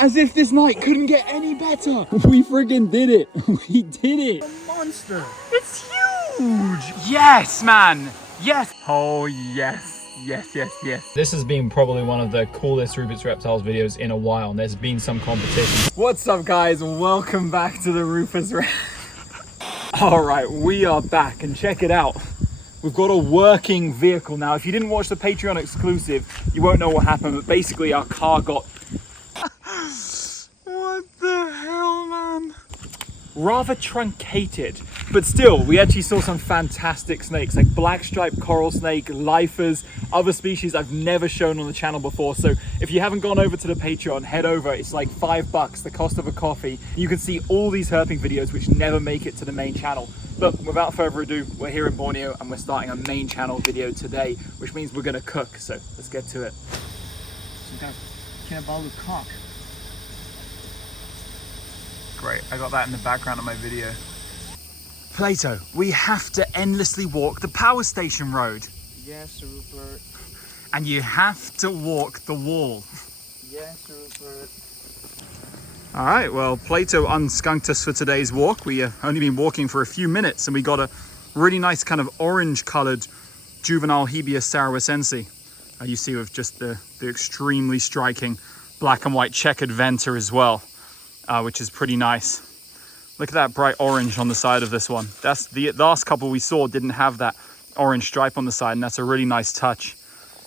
As if this night couldn't get any better. We friggin' did it. We did it. A monster. It's huge. Yes, man. Yes. Oh, yes. Yes, yes, yes. This has been probably one of the coolest Rupert's Reptiles videos in a while, and there's been some competition. What's up, guys? Welcome back to the Rupert's All right, we are back, and check it out. We've got a working vehicle now. If you didn't watch the Patreon exclusive, you won't know what happened, but basically our car got... What the hell, man? Rather truncated, but still, we actually saw some fantastic snakes, like black-striped coral snake, lifers, other species I've never shown on the channel before. So if you haven't gone over to the Patreon, head over. It's like $5, the cost of a coffee. You can see all these herping videos which never make it to the main channel. But without further ado, we're here in Borneo and we're starting a main channel video today, which means we're gonna cook. So let's get to it. Cock. Great, I got that in the background of my video. Plato, we have to endlessly walk the power station road. Yes, Rupert. And you have to walk the wall. Yes, Rupert. All right, well, Plato unskunked us for today's walk. We have only been walking for a few minutes and we got a really nice kind of orange colored juvenile Hebia sarawacense. You see with just the extremely striking black and white checkered venter as well. Which is pretty nice. Look at that bright orange on the side of this one. That's the last couple we saw didn't have that orange stripe on the side, and that's a really nice touch.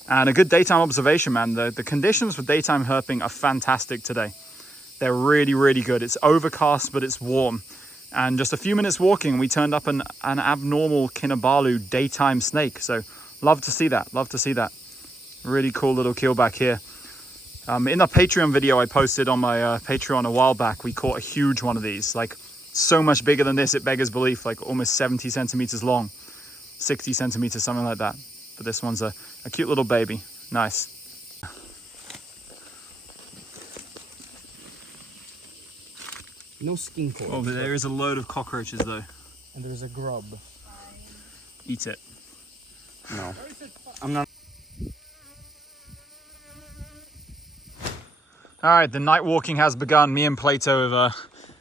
And a good daytime observation, man. The conditions for daytime herping are fantastic today. They're really, really good. It's overcast, but it's warm. And just a few minutes walking, we turned up an abnormal Kinabalu daytime snake. So love to see that, love to see that. Really cool little keelback here. In the Patreon video I posted on my Patreon a while back, we caught a huge one of these, like so much bigger than this, it beggars belief, like almost 70 centimeters long, 60 centimeters, something like that. But this one's a cute little baby. Nice. No skin for it. Oh, there is a load of cockroaches though. And there's a grub. Eat it. No. I'm not. All right, the night walking has begun. Me and Plato have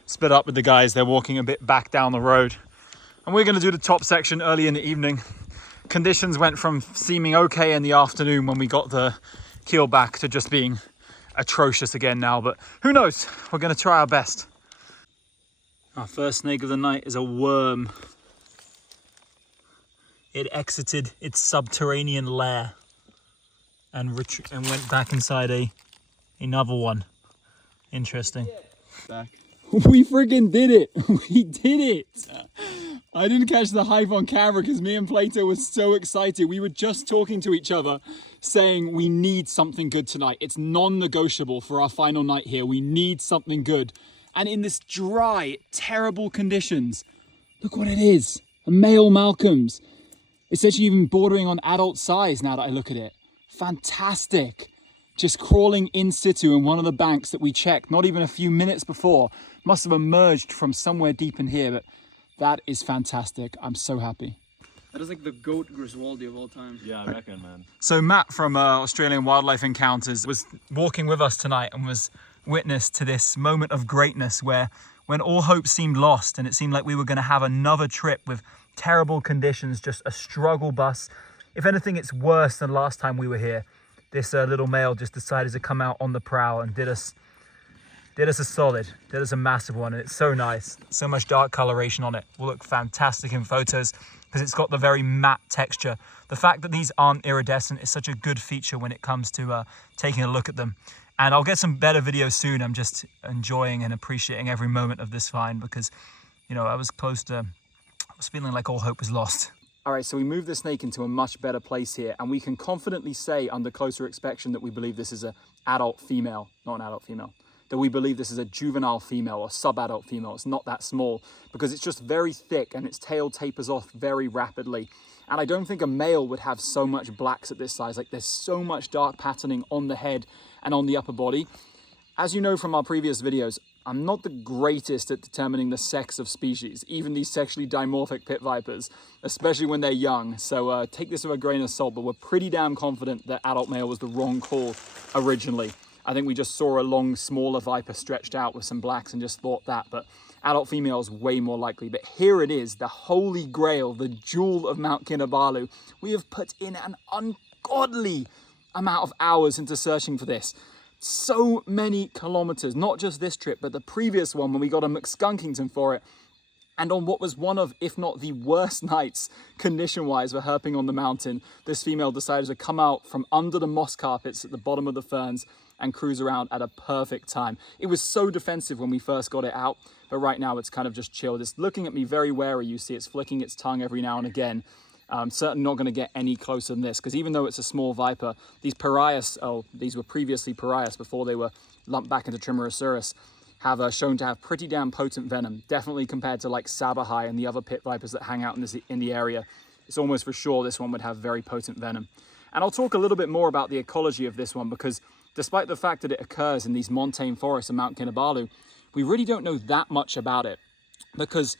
split up with the guys. They're walking a bit back down the road. And we're gonna do the top section early in the evening. Conditions went from seeming okay in the afternoon when we got the keel back to just being atrocious again now, but who knows? We're gonna try our best. Our first snake of the night is a worm. It exited its subterranean lair and went back inside another one. Interesting. Back. We friggin' did it. We did it. I didn't catch the hype on camera because me and Plato were so excited. We were just talking to each other saying we need something good tonight. It's non-negotiable for our final night here. We need something good. And in this dry, terrible conditions, look what it is. A male Malcolm's. It's actually even bordering on adult size now that I look at it. Fantastic. Just crawling in situ in one of the banks that we checked not even a few minutes before. Must have emerged from somewhere deep in here, but that is fantastic. I'm so happy. That is like the goat Griswoldy of all time. Yeah, I reckon, man. So Matt from Australian Wildlife Encounters was walking with us tonight and was witness to this moment of greatness where when all hope seemed lost and it seemed like we were going to have another trip with terrible conditions, just a struggle bus. If anything, it's worse than last time we were here. This little male just decided to come out on the prowl and did us a solid, did us a massive one, and it's so nice. So much dark coloration on it. Will look fantastic in photos because it's got the very matte texture. The fact that these aren't iridescent is such a good feature when it comes to taking a look at them. And I'll get some better videos soon. I'm just enjoying and appreciating every moment of this find because, you know, I was feeling like all hope was lost. All right, so we moved the snake into a much better place here, and we can confidently say under closer inspection that we believe this is an adult female, not an adult female, that we believe this is a juvenile female or sub-adult female. It's not that small because it's just very thick and its tail tapers off very rapidly. And I don't think a male would have so much blacks at this size. Like there's so much dark patterning on the head and on the upper body. As you know from our previous videos, I'm not the greatest at determining the sex of species, even these sexually dimorphic pit vipers, especially when they're young. So take this with a grain of salt, but we're pretty damn confident that adult male was the wrong call originally. I think we just saw a long, smaller viper stretched out with some blacks and just thought that, but adult female is way more likely. But here it is, the holy grail, the jewel of Mount Kinabalu. We have put in an ungodly amount of hours into searching for this. So many kilometers, not just this trip, but the previous one when we got a McSkunkington for it. And on what was one of, if not the worst nights, condition-wise, for herping on the mountain, this female decided to come out from under the moss carpets at the bottom of the ferns and cruise around at a perfect time. It was so defensive when we first got it out, but right now it's kind of just chilled. It's looking at me very wary, you see. It's flicking its tongue every now and again. Certainly not going to get any closer than this, because even though it's a small viper, these parias, these were previously parias before they were lumped back into Trimerosaurus, have shown to have pretty damn potent venom, definitely compared to like Sabahai and the other pit vipers that hang out in the area. It's almost for sure this one would have very potent venom. And I'll talk a little bit more about the ecology of this one, because despite the fact that it occurs in these montane forests of Mount Kinabalu, we really don't know that much about it, because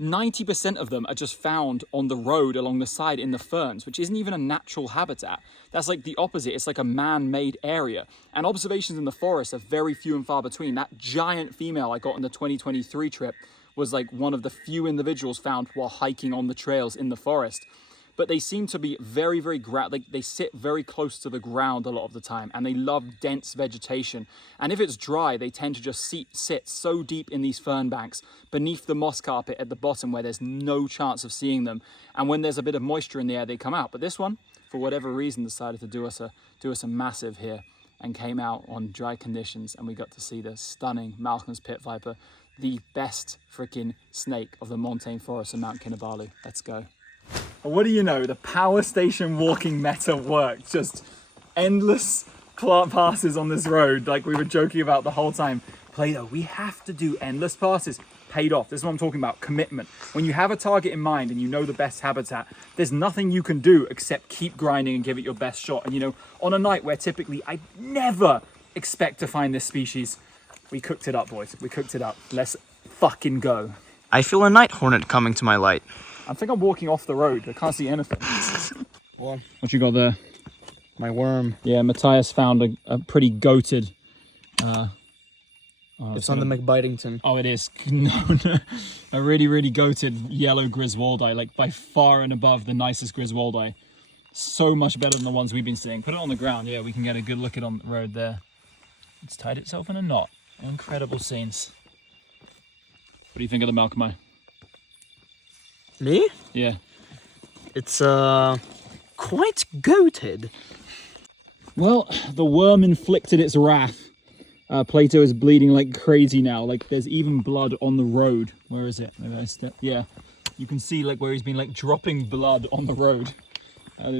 90% of them are just found on the road along the side in the ferns, which isn't even a natural habitat. That's like the opposite. It's like a man-made area. And observations in the forest are very few and far between. That giant female I got on the 2023 trip was like one of the few individuals found while hiking on the trails in the forest. But they seem to be very, very, they sit very close to the ground a lot of the time, and they love dense vegetation. And if it's dry, they tend to just sit so deep in these fern banks beneath the moss carpet at the bottom where there's no chance of seeing them. And when there's a bit of moisture in the air, they come out. But this one, for whatever reason, decided to do us a massive here and came out on dry conditions, and we got to see the stunning Malcolm's pit viper, the best freaking snake of the montane forest of Mount Kinabalu. Let's go. What do you know, the power station walking meta worked. Just endless passes on this road, like we were joking about the whole time. Plato, we have to do endless passes. Paid off. This is what I'm talking about, commitment. When you have a target in mind and you know the best habitat, there's nothing you can do except keep grinding and give it your best shot. And you know, on a night where typically I never expect to find this species, we cooked it up, boys. We cooked it up. Let's fucking go. I feel a night hornet coming to my light. I think I'm walking off the road. I can't see anything. Well, What you got there? my worm. Yeah, Matthias found a pretty goated... It's on the McBitington. Oh, it is. No. A really, really goated yellow Griswoldi, like by far and above the nicest Griswoldi. So much better than the ones we've been seeing. Put it on the ground, yeah, we can get a good look at it on the road there. It's tied itself in a knot. Incredible scenes. What do you think of the Malcolm? Me? Yeah. It's quite goated. Well, the worm inflicted its wrath. Plato is bleeding like crazy now. Like there's even blood on the road. Where is it? Maybe I step. Yeah, you can see like where he's been like dropping blood on the road. That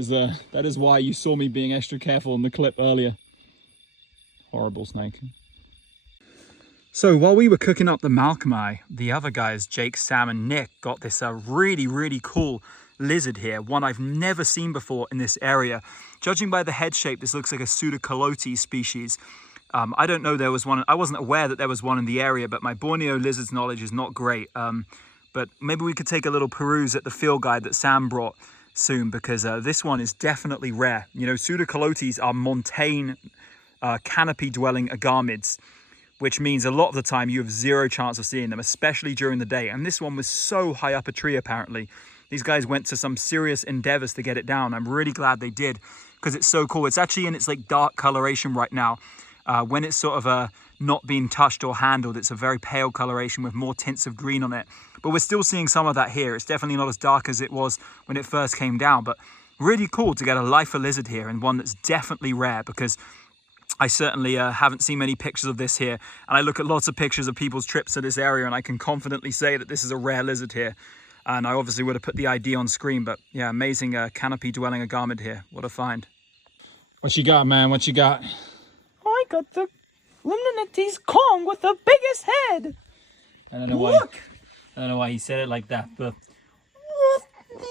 is why you saw me being extra careful in the clip earlier. Horrible snake. So while we were cooking up the Malcolmi, the other guys, Jake, Sam and Nick, got this really, really cool lizard here. One I've never seen before in this area. Judging by the head shape, this looks like a Pseudocalotes species. I don't know there was one. I wasn't aware that there was one in the area, but my Borneo lizards knowledge is not great. But maybe we could take a little peruse at the field guide that Sam brought soon, because this one is definitely rare. You know, Pseudocalotes are montane canopy-dwelling agamids, which means a lot of the time you have zero chance of seeing them, especially during the day. And this one was so high up a tree, apparently. These guys went to some serious endeavors to get it down. I'm really glad they did, because it's so cool. It's actually in its like dark coloration right now. When it's sort of not being touched or handled, it's a very pale coloration with more tints of green on it. But we're still seeing some of that here. It's definitely not as dark as it was when it first came down, but really cool to get a lifer lizard here, and one that's definitely rare, because I certainly haven't seen many pictures of this here. And I look at lots of pictures of people's trips to this area, and I can confidently say that this is a rare lizard here. And I obviously would have put the ID on screen, but yeah, amazing canopy-dwelling agamid here. What a find. What you got, man? What you got? I got the Limnanectes Kong with the biggest head. I don't know why. Look. I don't know why he said it like that, but what the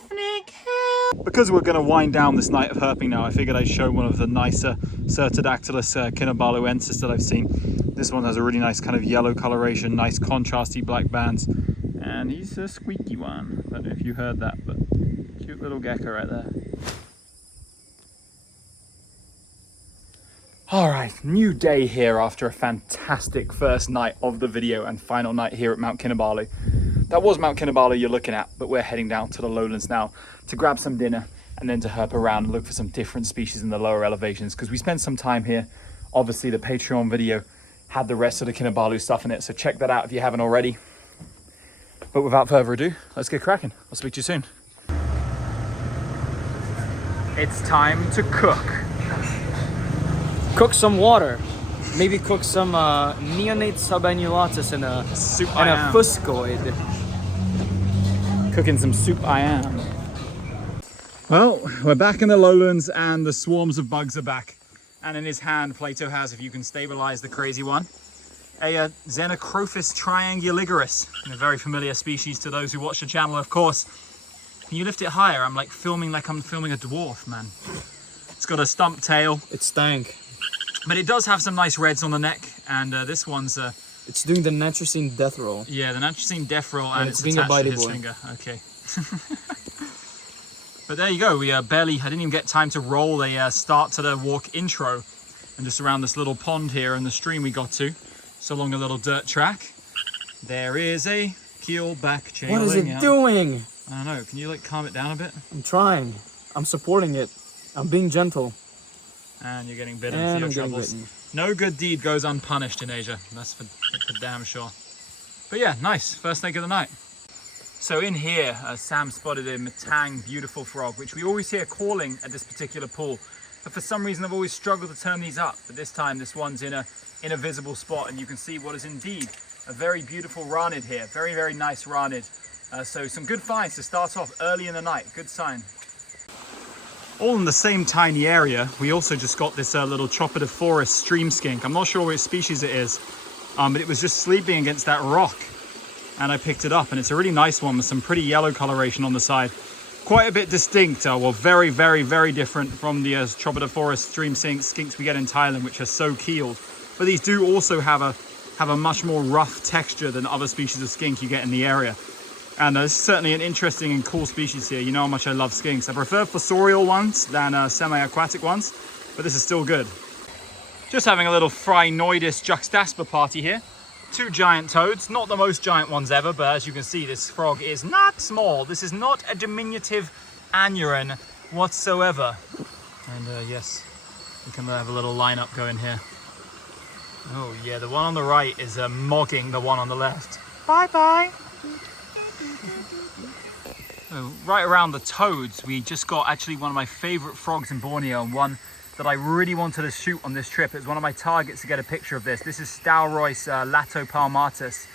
ethnic hell? Because we're going to wind down this night of herping now, I figured I'd show one of the nicer Certodactylus Kinabaluensis that I've seen. This one has a really nice kind of yellow coloration, nice contrasty black bands, and he's a squeaky one. I don't know if you heard that, but cute little gecko right there. All right, new day here after a fantastic first night of the video and final night here at Mount Kinabalu. That was Mount Kinabalu you're looking at, but we're heading down to the lowlands now to grab some dinner and then to herp around and look for some different species in the lower elevations because we spent some time here. Obviously, the Patreon video had the rest of the Kinabalu stuff in it, so check that out if you haven't already. But without further ado, let's get cracking. I'll speak to you soon. It's time to cook. Cook some water. Maybe cook some neonate subannulatus and a Soup and I a am. fuscoid. Cooking some soup I am. Well, we're back in the lowlands and the swarms of bugs are back. And in his hand, Plato has, if you can stabilize the crazy one, a Xenocrophis triangularius, a very familiar species to those who watch the channel, of course. Can you lift it higher? I'm filming like I'm filming a dwarf, man. It's got a stump tail. It stank. But it does have some nice reds on the neck, and this one's It's doing the Natricine death roll. yeah, the Natricine death roll, and it's it's being a attached to bitey his boy. finger. Okay. But there you go. We I didn't even get time to roll a start to the walk intro, and just around this little pond here and the stream we got to, so along a little dirt track, there is a keelback chailing. What is it out. doing? I don't know. Can you like calm it down a bit? I'm trying. I'm supporting it. I'm being gentle. And you're getting bitten And for your I'm getting troubles. bitten. No good deed goes unpunished in Asia. That's for damn sure. But yeah, nice. First snake of the night. So in here, Sam spotted a matang beautiful frog, which we always hear calling at this particular pool. But for some reason, I've always struggled to turn these up. But this time, this one's in a visible spot, and you can see what is indeed a very beautiful ranid here. Very, very nice ranid. So some good finds to start off early in the night. Good sign. All in the same tiny area, we also just got this little Chopperdophorus stream skink. I'm not sure which species it is, but it was just sleeping against that rock. And I picked it up, and it's a really nice one with some pretty yellow coloration on the side. Quite a bit distinct, well, very, very, very different from the Chopperdophorus stream skinks we get in Thailand, which are so keeled. But these do also have a much more rough texture than other species of skink you get in the area. And this is certainly an interesting and cool species here. You know how much I love skinks. I prefer fossorial ones than semi-aquatic ones, but this is still good. Just having a little Phrynoidis juxtasper party here. 2 giant toads, not the most giant ones ever, but as you can see, this frog is not small. This is not a diminutive anurin whatsoever. And yes, we can have a little lineup going here. Oh yeah, the one on the right is mogging the one on the left. Bye-bye. So right around the toads, we just got actually one of my favorite frogs in Borneo, and one that I really wanted to shoot on this trip. It's one of my targets to get a picture of this. This is Staurois latopalmatus.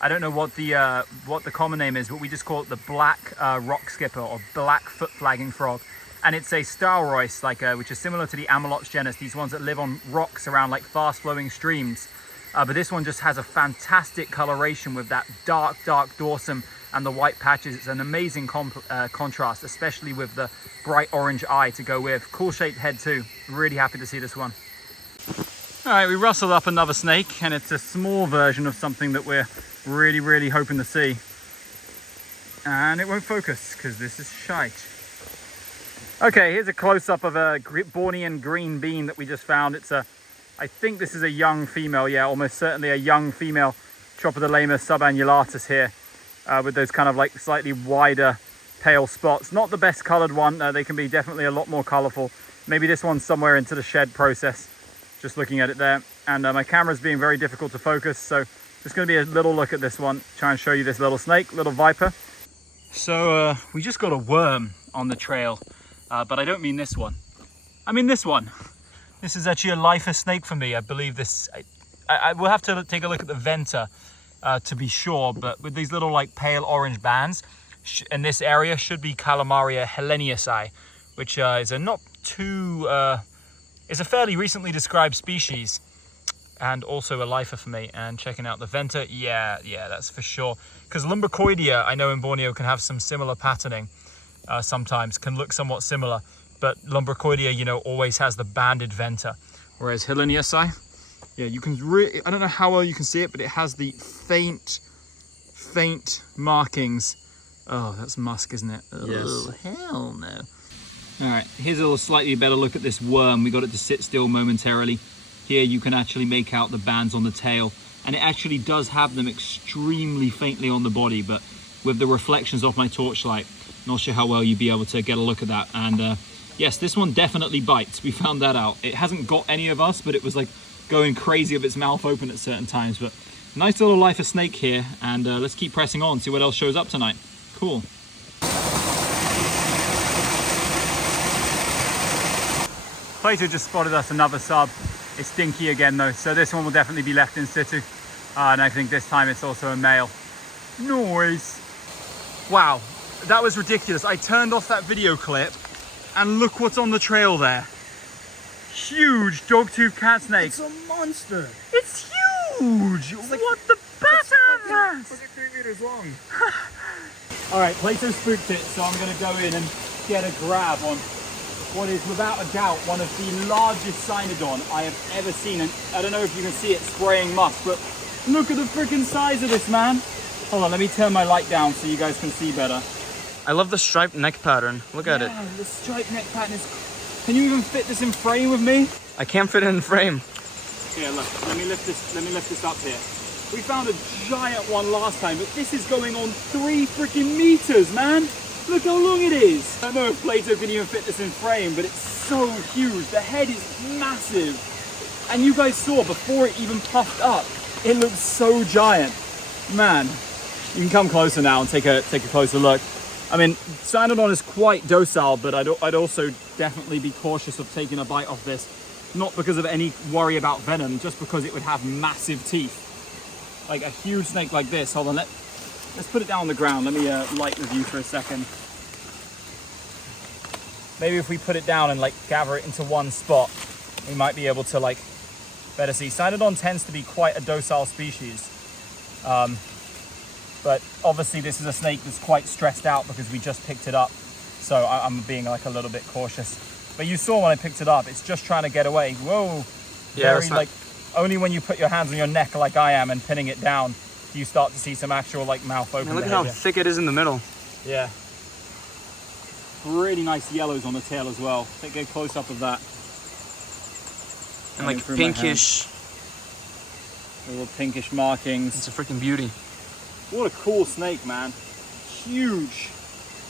I don't know what the common name is, but we just call it the black rock skipper or black foot flagging frog. And it's a Staurois, which is similar to the Amelops genus, these ones that live on rocks around like fast flowing streams. But this one just has a fantastic coloration with that dark dorsum and the white patches. It's an amazing contrast, especially with the bright orange eye to go with. Cool shaped head too. Really happy to see this one. All right, we rustled up another snake, and it's a small version of something that we're really, really hoping to see. And it won't focus because this is shite. Okay, here's a close-up of a Bornean green bean that we just found. I think this is a young female, yeah, almost certainly a young female Chopperdophorus subannulatus here, with those kind of like slightly wider pale spots. Not the best colored one, they can be definitely a lot more colorful. Maybe this one's somewhere into the shed process, just looking at it there. And my camera's being very difficult to focus, so just gonna be a little look at this one, try and show you this little snake, little viper. So we just got a worm on the trail, but I don't mean this one. I mean this one. This is actually a lifer snake for me. I believe this, I will have to take a look at the venter to be sure, but with these little like pale orange bands, in this area should be Calamaria heleniusi, which is a not too, is a fairly recently described species, and also a lifer for me. And checking out the venter, yeah, that's for sure. Because Lumbricoidea, I know in Borneo, can have some similar patterning, sometimes, can look somewhat similar. But Lumbricoidea, you know, always has the banded venter. Whereas heleniusi, yeah, you can really, I don't know how well you can see it, but it has the faint markings. Oh, that's musk, isn't it? Yes. Oh, hell no. All right, here's a slightly better look at this worm. We got it to sit still momentarily. Here you can actually make out the bands on the tail, and it actually does have them extremely faintly on the body, but with the reflections of my torchlight, not sure how well you'd be able to get a look at that. And yes, this one definitely bites. We found that out. It hasn't got any of us, but it was like going crazy with its mouth open at certain times. But nice little life of snake here, and let's keep pressing on, see what else shows up tonight. Cool. Plato just spotted us another sub. It's stinky again though, so this one will definitely be left in situ. And I think this time it's also a male. Noise. Wow, that was ridiculous. I turned off that video clip and look what's on the trail there. Huge dogtooth cat snake. It's a monster. It's huge. It's like, what the bananas? It's like 3 meters long. All right, Plato spooked it, so I'm gonna go in and get a grab on what is without a doubt one of the largest cynodon I have ever seen. And I don't know if you can see it spraying musk, but look at the freaking size of this, man. Hold on, let me turn my light down so you guys can see better. I love the striped neck pattern. Look at it. Yeah, the striped neck pattern is... Can you even fit this in frame with me? I can't fit it in frame. Yeah, look, let me lift this up here. We found a giant one last time, but this is going on 3 freaking meters, man. Look how long it is. I don't know if Plato can even fit this in frame, but it's so huge. The head is massive. And you guys saw before it even puffed up, it looks so giant. Man, you can come closer now and take a closer look. I mean, Cynodon is quite docile, but I'd also definitely be cautious of taking a bite off this. Not because of any worry about venom, just because it would have massive teeth. Like a huge snake like this. Hold on, let's put it down on the ground. Let me light the view for a second. Maybe if we put it down and like gather it into one spot, we might be able to like better see. Cynodon tends to be quite a docile species. But obviously this is a snake that's quite stressed out because we just picked it up. So I'm being like a little bit cautious. But you saw when I picked it up, it's just trying to get away. Whoa. Yeah, Very like, only when you put your hands on your neck like I am and pinning it down, do you start to see some actual like mouth open Man, look at behavior. how thick it is in the middle. Yeah. Really nice yellows on the tail as well. Take a close up of that. And like pinkish. Little pinkish markings. It's a freaking beauty. What a cool snake, man. Huge.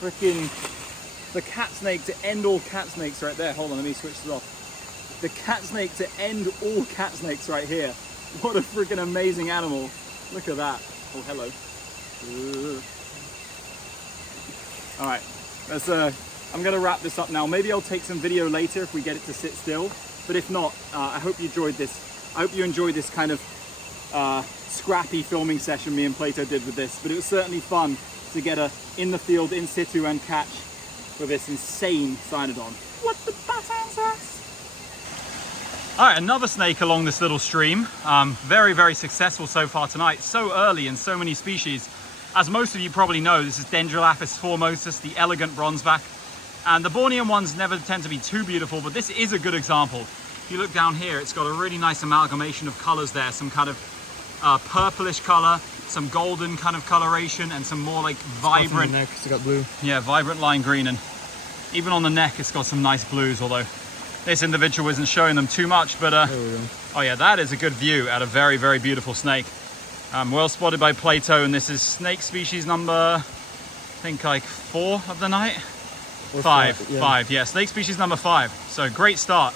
Freaking the cat snake to end all cat snakes right there. Hold on, let me switch this off. The cat snake to end all cat snakes right here. What a freaking amazing animal. Look at that. Oh, hello. All right, let's, I'm gonna wrap this up now. Maybe I'll take some video later if we get it to sit still. But if not, I hope you enjoyed this. I hope you enjoyed this kind of scrappy filming session me and Plato did with this. But it was certainly fun to get a in the field, in situ and catch with this insane Cynodon. What the bananas? All right, another snake along this little stream. Very, very successful so far tonight. So early and so many species. As most of you probably know, this is Dendrolaphis formosus, the elegant bronzeback. And the Bornean ones never tend to be too beautiful, but this is a good example. If you look down here, it's got a really nice amalgamation of colors there. Some kind of purplish color, some golden kind of coloration, and some more like vibrant. Neck, it's got blue. Yeah, vibrant lime green, and even on the neck, it's got some nice blues, although this individual isn't showing them too much, but oh yeah, that is a good view at a very, very beautiful snake. Well spotted by Plato, and this is snake species number, I think like 4 of the night? Or 5, yeah. 5, yeah, snake species number 5. So great start.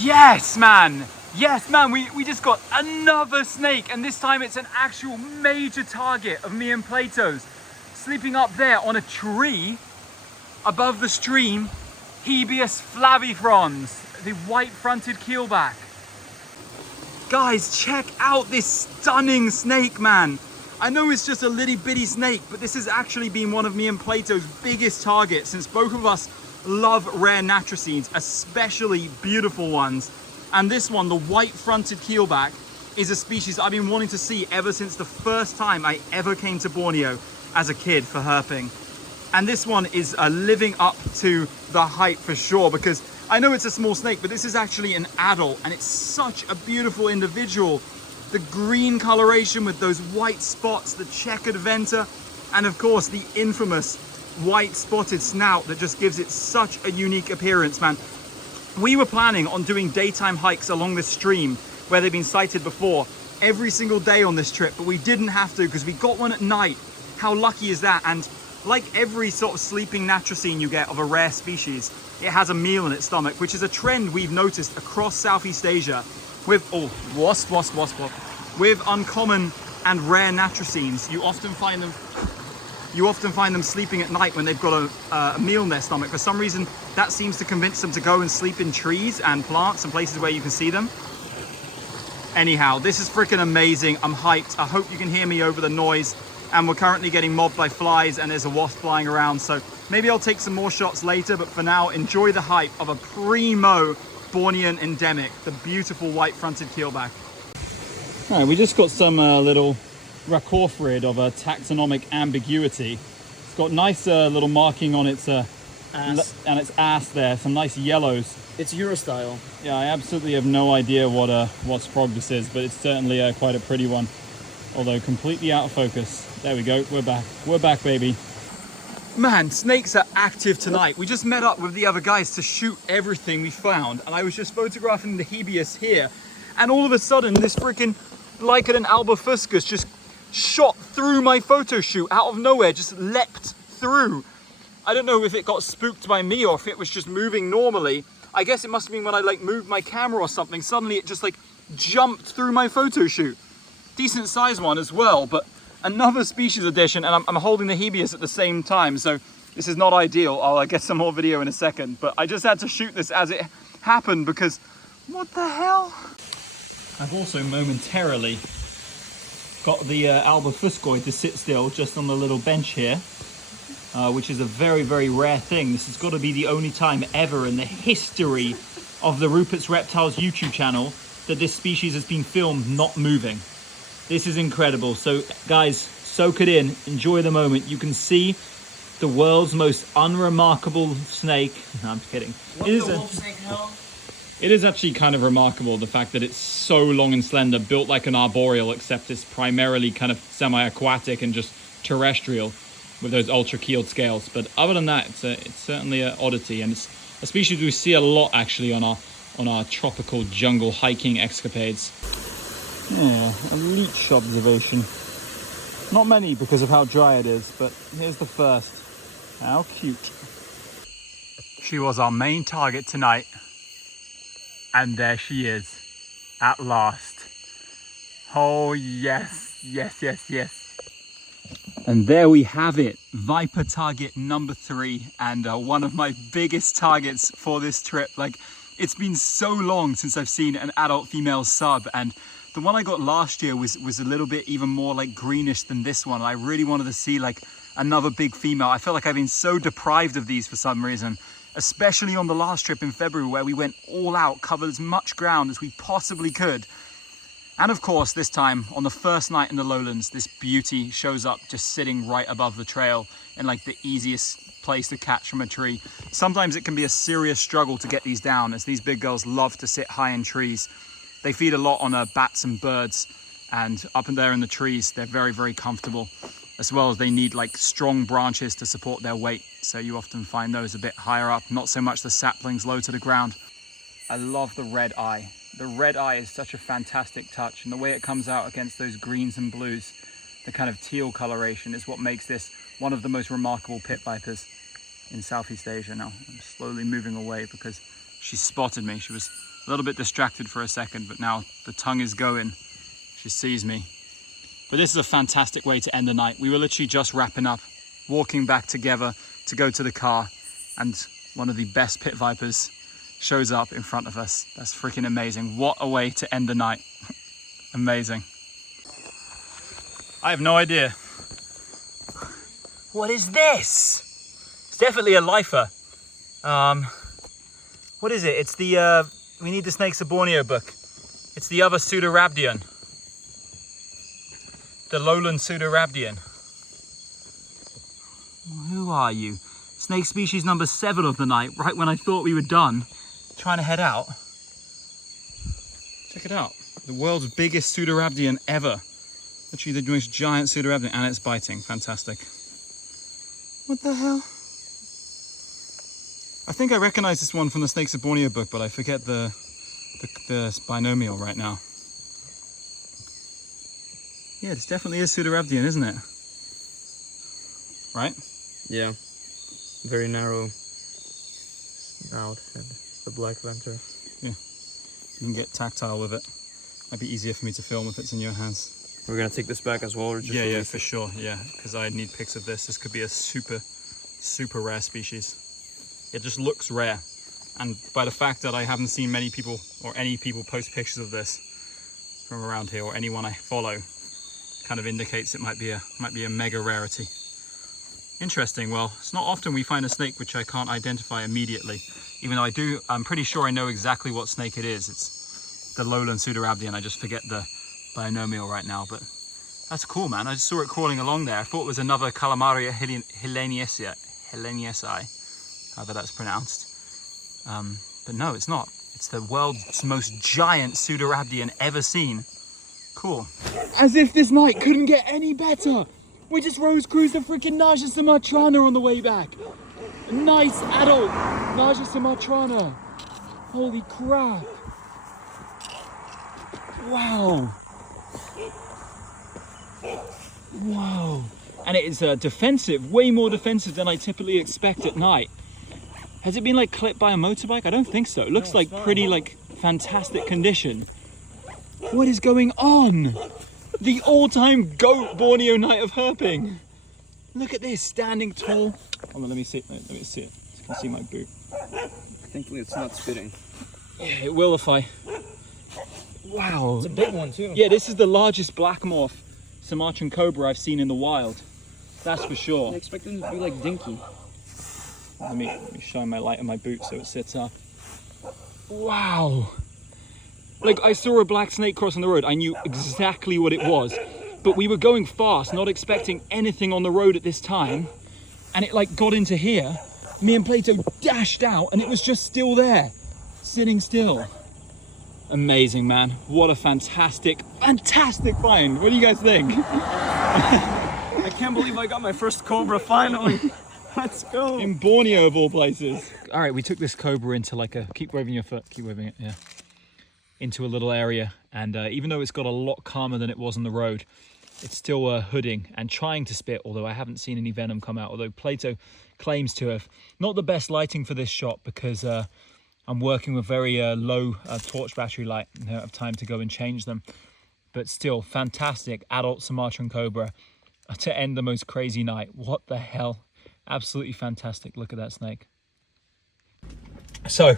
Yes, man! Yes, man, we just got another snake, and this time it's an actual major target of me and Plato's. Sleeping up there on a tree above the stream, Hebius flavifrons, the white-fronted keelback. Guys, check out this stunning snake, man. I know it's just a little bitty snake, but this has actually been one of me and Plato's biggest targets, since both of us love rare natricines, especially beautiful ones. And this one, the white-fronted keelback, is a species I've been wanting to see ever since the first time I ever came to Borneo as a kid for herping. And this one is living up to the hype for sure, because I know it's a small snake, but this is actually an adult, and it's such a beautiful individual. The green coloration with those white spots, the checkered venter, and of course the infamous white spotted snout that just gives it such a unique appearance, man. We were planning on doing daytime hikes along this stream where they've been sighted before every single day on this trip, but we didn't have to because we got one at night. How lucky is that? And like every sort of sleeping natricine you get of a rare species, it has a meal in its stomach, which is a trend we've noticed across Southeast Asia with, oh, wasp. With uncommon and rare natricines. You often find them sleeping at night when they've got a meal in their stomach. For some reason, that seems to convince them to go and sleep in trees and plants and places where you can see them. Anyhow, this is freaking amazing. I'm hyped. I hope you can hear me over the noise. And we're currently getting mobbed by flies and there's a wasp flying around. So maybe I'll take some more shots later, but for now, enjoy the hype of a primo Bornean endemic, the beautiful white-fronted keelback. All right, we just got some little raccorphrid of a taxonomic ambiguity. It's got nice little marking on its ass. And its ass there, some nice yellows. It's Eurostyle. Yeah, I absolutely have no idea what sprog this is, but it's certainly quite a pretty one. Although completely out of focus. There we go, we're back. We're back, baby. Man, snakes are active tonight. We just met up with the other guys to shoot everything we found, and I was just photographing the Hebius here, and all of a sudden this freaking Lycaon albifuscus just shot through my photo shoot out of nowhere, just leapt through. I don't know if it got spooked by me or if it was just moving normally. I guess it must have been when I like moved my camera or something. Suddenly it just like jumped through my photo shoot. Decent size one as well, but another species addition, and I'm holding the Hebius at the same time, so this is not ideal. I'll get some more video in a second, but I just had to shoot this as it happened because what the hell? I've also momentarily got the albifuscoid to sit still just on the little bench here, which is a very, very rare thing. This has got to be the only time ever in the history of the Rupert's Reptiles YouTube channel that this species has been filmed not moving. This is incredible. So guys, soak it in, enjoy the moment. You can see the world's most unremarkable snake. No, I'm kidding. It is actually kind of remarkable, the fact that it's so long and slender, built like an arboreal, except it's primarily kind of semi-aquatic and just terrestrial with those ultra-keeled scales. But other than that, it's certainly an oddity, and it's a species we see a lot actually on our tropical jungle hiking escapades. Yeah, a leech observation. Not many because of how dry it is, but here's the first. How cute. She was our main target tonight. And there she is, at last. Oh yes, yes, yes, yes. And there we have it, Viper target number 3, and one of my biggest targets for this trip. Like, it's been so long since I've seen an adult female sub, and the one I got last year was a little bit even more like greenish than this one. I really wanted to see like another big female. I feel like I've been so deprived of these for some reason, especially on the last trip in February where we went all out, covered as much ground as we possibly could. And of course, this time on the first night in the Lowlands, this beauty shows up just sitting right above the trail in like the easiest place to catch from a tree. Sometimes it can be a serious struggle to get these down, as these big girls love to sit high in trees. They feed a lot on bats and birds, and up in there in the trees, they're very, very comfortable, as well as they need like strong branches to support their weight. So you often find those a bit higher up, not so much the saplings low to the ground. I love the red eye. The red eye is such a fantastic touch, and the way it comes out against those greens and blues, the kind of teal coloration, is what makes this one of the most remarkable pit vipers in Southeast Asia. Now, I'm slowly moving away because she spotted me. She was a little bit distracted for a second, but now the tongue is going. She sees me. But this is a fantastic way to end the night. We were literally just wrapping up, walking back together to go to the car, and one of the best pit vipers shows up in front of us. That's freaking amazing. What a way to end the night. Amazing. I have no idea. What is this? It's definitely a lifer. What is it? It's the We Need the Snakes of Borneo book. It's the other Pseudorhabdion. The Lowland Pseudorhabdion. Who are you? Snake species number 7 of the night, right when I thought we were done. Trying to head out. Check it out. The world's biggest Pseudorhabdion ever. Actually the most giant Pseudorhabdion, and it's biting. Fantastic. What the hell? I think I recognize this one from the Snakes of Borneo book, but I forget the binomial right now. Yeah, this definitely is Pseudorhabdian, isn't it? Right? Yeah. Very narrow snout and the black venter. Yeah. You can get tactile with it. Might be easier for me to film if it's in your hands. We're gonna take this back as well, or just Yeah, for sure. Yeah, because I need pics of this. This could be a super rare species. It just looks rare. And by the fact that I haven't seen many people or any people post pictures of this from around here, or anyone I follow, kind of indicates it might be a mega rarity. Interesting. Well, it's not often we find a snake which I can't identify immediately, even though I'm pretty sure I know exactly what snake it is. It's the Lowland Pseudorhabdian. I just forget the binomial right now, but that's cool, man. I just saw it crawling along there. I thought it was another Calamaria heleniesi, however that's pronounced. But no, it's not. It's the world's most giant Pseudorhabdian ever seen. Cool. As if this night couldn't get any better. We just rose cruised the freaking Naja Sumatrana on the way back. A nice adult Naja Sumatrana. Holy crap. Wow. Wow. And it is defensive, way more defensive than I typically expect at night. Has it been like clipped by a motorbike? I don't think so. It looks like pretty like fantastic condition. What is going on? The all-time GOAT Borneo night of herping. Look at this, standing tall. Hold on, let me see it. Let me see it. You can see my boot. Thankfully it's not spitting. Yeah, it will if I... Wow. It's a big one too. Yeah, this is the largest black morph Sumatran cobra I've seen in the wild. That's for sure. I expect them to be like dinky. Let me shine my light on my boot so it sits up. Wow. Like, I saw a black snake crossing the road. I knew exactly what it was. But we were going fast, not expecting anything on the road at this time. And it like got into here. Me and Plato dashed out and it was just still there, sitting still. Amazing, man. What a fantastic find. What do you guys think? I can't believe I got my first cobra finally. Let's go. In Borneo of all places. All right, we took this cobra into like a, keep waving your foot, keep waving it, yeah. Into a little area. And even though it's got a lot calmer than it was on the road, it's still hooding and trying to spit, although I haven't seen any venom come out, although Plato claims to have. Not the best lighting for this shot because I'm working with very low torch battery light and I don't have time to go and change them. But still, fantastic adult Sumatran cobra to end the most crazy night. What the hell? Absolutely fantastic. Look at that snake. So,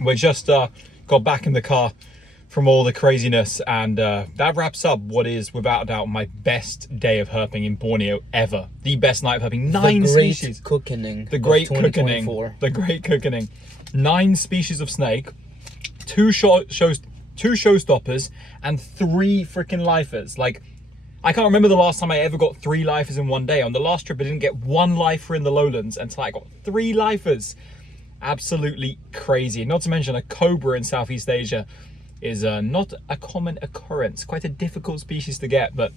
we just got back in the car from all the craziness, and that wraps up what is without a doubt my best day of herping in Borneo ever. The best night of herping. 9 species. The great cookening. The great cookening. 9 species of snake, 2 showstoppers, and 3 freaking lifers. Like, I can't remember the last time I ever got 3 lifers in one day. On the last trip, I didn't get 1 lifer in the Lowlands until I got 3 lifers. Absolutely crazy. Not to mention a cobra in Southeast Asia is not a common occurrence. Quite a difficult species to get, but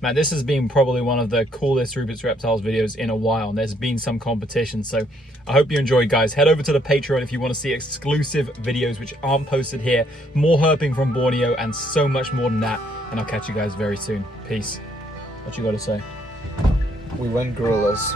man, this has been probably one of the coolest Rupert's Reptiles videos in a while, and there's been some competition, so I hope you enjoyed, guys. Head over to the Patreon if you want to see exclusive videos which aren't posted here, more herping from Borneo, and so much more than that, and I'll catch you guys very soon. Peace. What you got to say? We went gorillas.